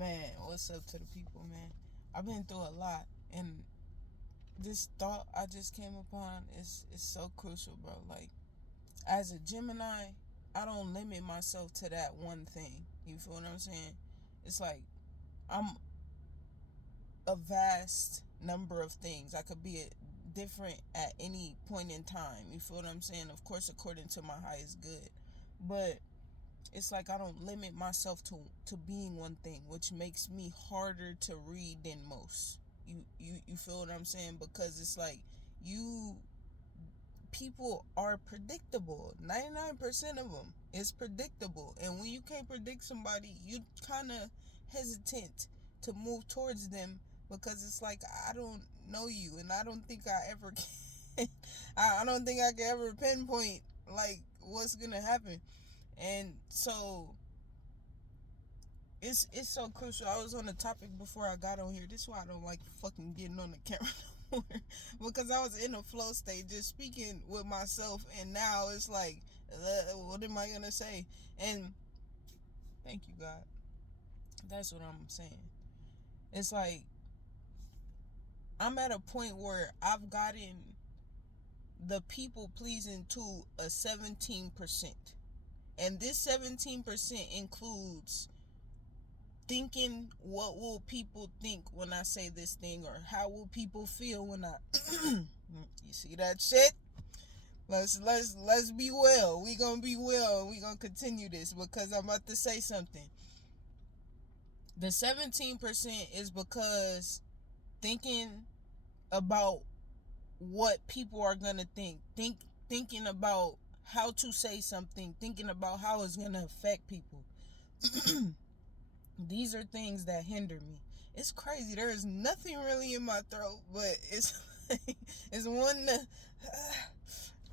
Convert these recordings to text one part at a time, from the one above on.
Man, what's up to the people, man? I've been through a lot, and this thought I just came upon is so crucial, bro. Like, as a Gemini, I don't limit myself to that one thing. You feel what I'm saying? It's like I'm a vast number of things. I could be different at any point in time. You feel what I'm saying? Of course, according to my highest good, but it's like I don't limit myself to being one thing, which makes me harder to read than most. You feel what I'm saying? Because it's like you people are predictable. 99% of them is predictable. And when you can't predict somebody, you kind of hesitant to move towards them because it's like I don't know you and I don't think I ever can. I don't think I can ever pinpoint like what's going to happen. And so it's so crucial. I was on the topic before I got on here. This is why I don't like fucking getting on the camera no more. Because I was in a flow state just speaking with myself, and now it's like, what am I gonna say? And thank you, God. That's what I'm saying. It's like I'm at a point where I've gotten the people pleasing to a 17%. And this 17% includes thinking what will people think when I say this thing, or how will people feel when I you see that shit? Let's be well. We gonna be well, and we gonna continue this because I'm about to say something. The 17% is because thinking about what people are gonna thinking about how to say something, thinking about how it's gonna affect people. These are things that hinder me. It's crazy. There is nothing really in my throat, but it's like, it's one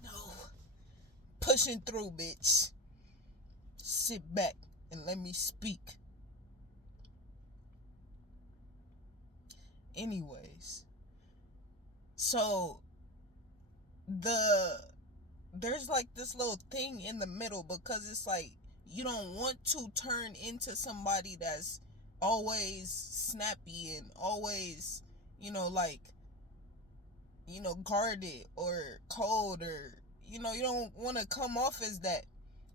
no pushing through, bitch. Sit back and let me speak. Anyways, so there's like this little thing in the middle because it's like you don't want to turn into somebody that's always snappy and always, like, guarded or cold, or, you don't want to come off as that.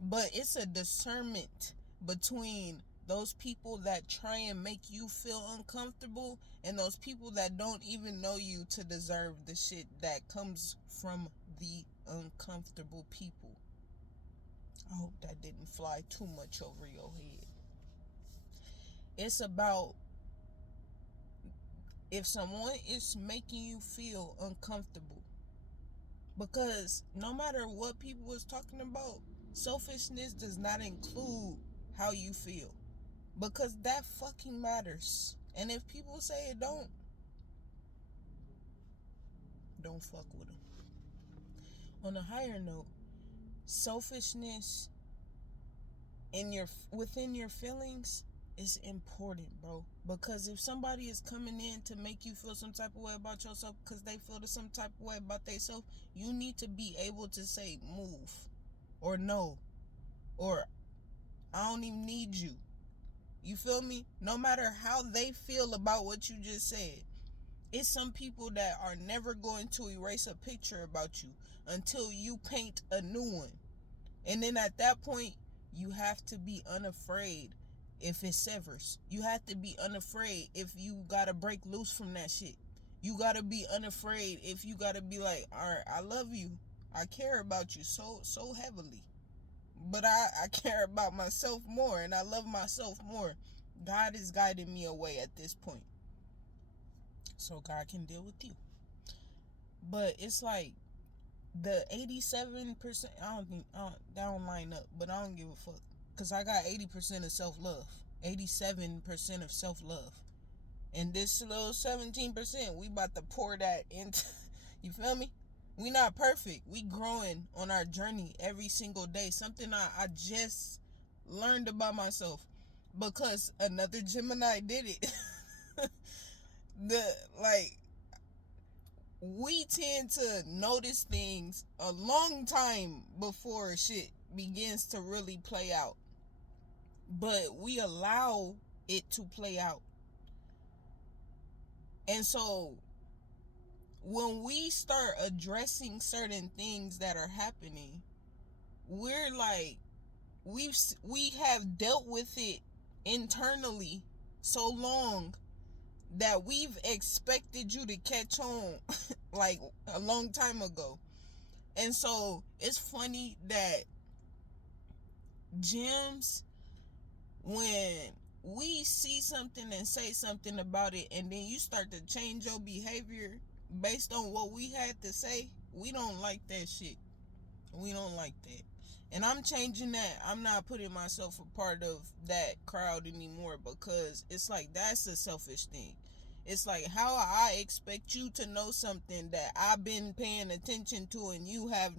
But it's a discernment between those people that try and make you feel uncomfortable and those people that don't even know you to deserve the shit that comes from the uncomfortable people. I hope that didn't fly too much over your head. It's about, if someone is making you feel uncomfortable, because no matter what people is talking about, selfishness does not include how you feel, because that fucking matters. And if people say it don't fuck with them. On a higher note, selfishness within your feelings is important, bro. Because if somebody is coming in to make you feel some type of way about yourself because they feel some type of way about themselves, you need to be able to say move, or no, or I don't even need you. You feel me? No matter how they feel about what you just said. It's some people that are never going to erase a picture about you until you paint a new one. And then at that point, you have to be unafraid if it severs. You have to be unafraid if you gotta break loose from that shit. You gotta be unafraid if you gotta be like, alright, I love you. I care about you so heavily. But I care about myself more, and I love myself more. God is guiding me away at this point, so God can deal with you. But it's like the 87%, that don't line up, but I don't give a fuck, because I got 80% of self-love, 87% of self-love, and this little 17%, we about to pour that into, you feel me? We not perfect. We growing on our journey every single day. Something I just learned about myself because another Gemini did it. We tend to notice things a long time before shit begins to really play out. But we allow it to play out. And so when we start addressing certain things that are happening, we're like, we have dealt with it internally so long that we've expected you to catch on like a long time ago. And so it's funny that gems, when we see something and say something about it, and then you start to change your behavior based on what we had to say, we don't like that shit. We don't like that. And I'm changing that. I'm not putting myself a part of that crowd anymore, because it's like, that's a selfish thing. It's like, how I expect you to know something that I've been paying attention to, and you don't have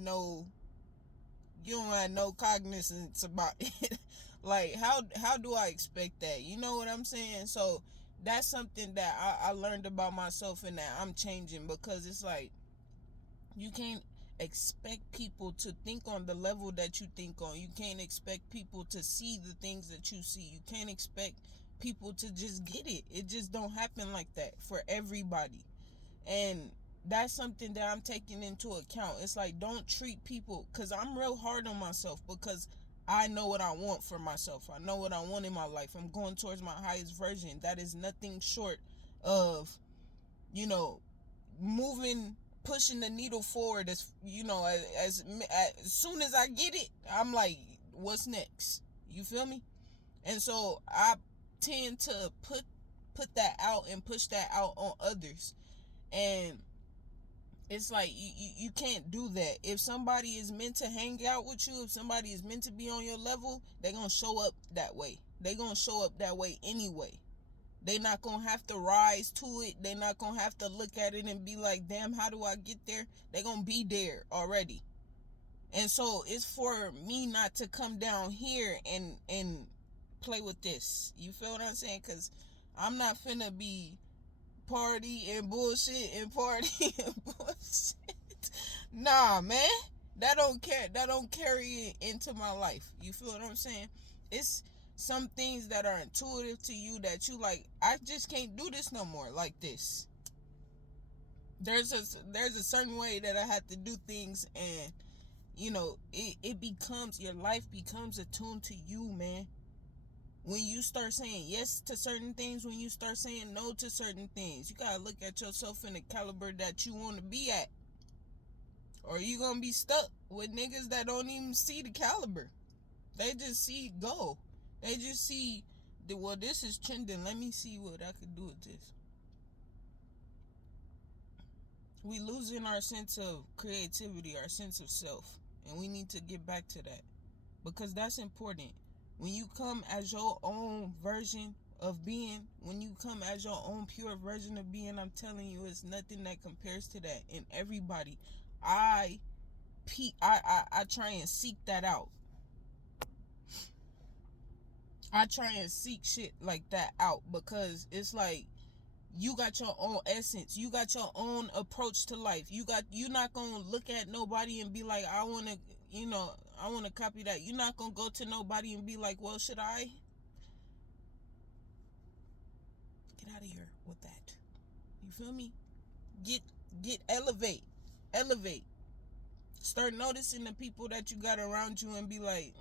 no cognizance about it. Like, how do I expect that? You know what I'm saying? So that's something that I learned about myself, and that I'm changing, because it's like, you can't expect people to think on the level that you think on. You can't expect people to see the things that you see. You can't expect people to just get it. It just don't happen like that for everybody. And that's something that I'm taking into account. It's like, don't treat people, because I'm real hard on myself, because I know what I want for myself. I know what I want in my life. I'm going towards my highest version. That is nothing short of, you know, pushing the needle forward. As you know, as soon as I get it, I'm like, what's next? You feel me? And so I tend to put that out and push that out on others. And it's like, you can't do that. If somebody is meant to hang out with you, if somebody is meant to be on your level, they're gonna show up that way. They're gonna show up that way anyway. They're not gonna have to rise to it. They're not gonna have to look at it and be like, damn, how do I get there? They're gonna be there already. And so it's for me not to come down here and play with this. You feel what I'm saying? Because I'm not finna be party and bullshit and party and bullshit. Nah, man. That don't carry it into my life. You feel what I'm saying? It's some things that are intuitive to you that you like, I just can't do this no more like this. There's a certain way that I have to do things, and you know, it becomes, your life becomes attuned to you, man. When you start saying yes to certain things, when you start saying no to certain things, you gotta look at yourself in the caliber that you want to be at. Or you gonna be stuck with niggas that don't even see the caliber. They just see go. They just see, well, this is trending. Let me see what I could do with this. We losing our sense of creativity, our sense of self. And we need to get back to that. Because that's important. When you come as your own version of being, when you come as your own pure version of being, I'm telling you, it's nothing that compares to that. And everybody, I try and seek that out. I try and seek shit like that out, because it's like, you got your own essence. You got your own approach to life. You're not gonna look at nobody and be like, I wanna copy that. You're not gonna go to nobody and be like, well, should I? Get out of here with that. You feel me? Elevate. Start noticing the people that you got around you and be like,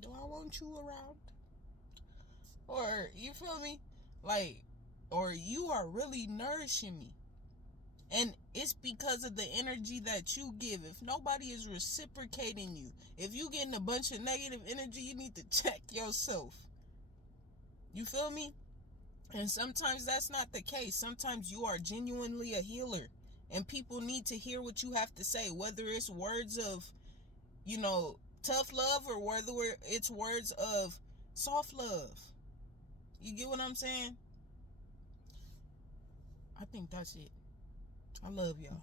do I want you around? Or, you feel me? Like, or you are really nourishing me. And it's because of the energy that you give. If nobody is reciprocating you, if you getting a bunch of negative energy, you need to check yourself. You feel me? And sometimes that's not the case. Sometimes you are genuinely a healer, and people need to hear what you have to say, whether it's words of, tough love, or whether it's words of soft love. You get what I'm saying? I think that's it. I love y'all.